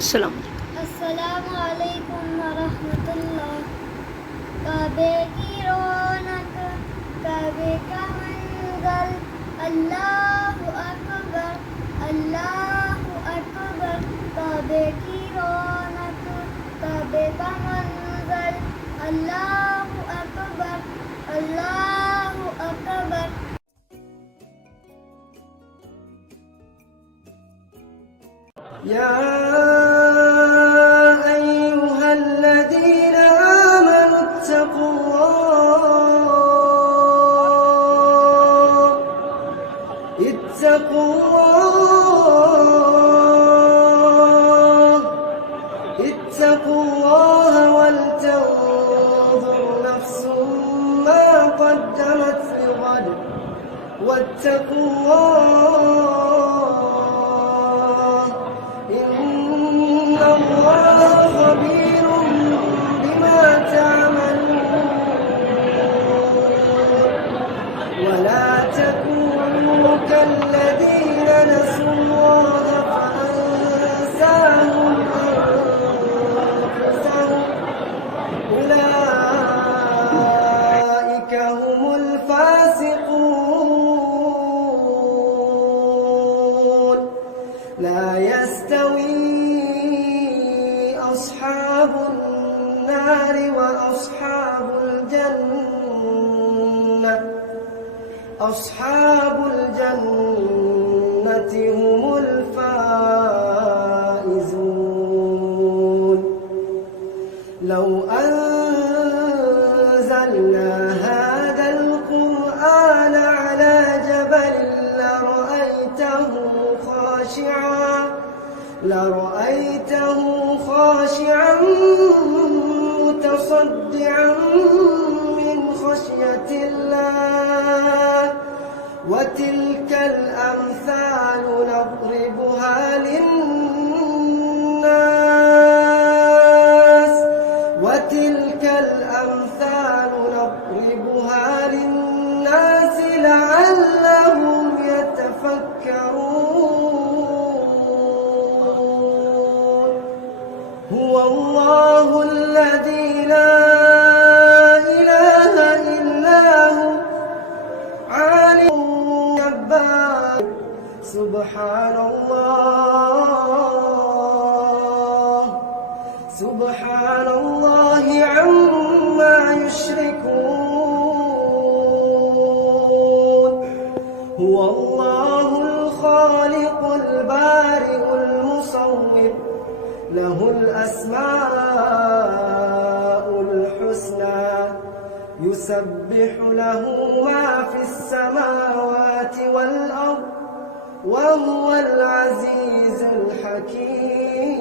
अस्सलामु अलैकुम वरहमतुल्लाह। काबे की रौनक, काबे का मंजर, अल्लाहु अकबर, अल्लाहु अकबर। काबे की रौनक, काबे का मंजर, अल्लाहु अकबर, अल्लाहु अकबर। يا أيها الذين آمنوا اتقوا الله ولتنظر نفس ما قدمت لغد واتقوا الله إن الله خبير بما تعملون. ولا تكونوا كالذين نسوا الله فأنساهم أنفسهم أولئك هم الفاسقون. لا يستوي أصحاب النار وأصحاب الجنة، أصحاب الجنة هم الفائزون. لو أنزلنا هذا القرآن على جبل لرأيته خاشعا متصدعا من خشية الله. وتلك الأمثال نضربها للناس، وتلك الأمثال نضربها للناس لعلهم يتفكرون. هو الله الذي لا إله إلا هو عالم الجبار. سبحان الله، سبحان الله عما يشركون. هو الله الخالق البارئ المصور، له الأسماء الحسنى، يسبح له ما في السماوات والأرض، وهو العزيز الحكيم.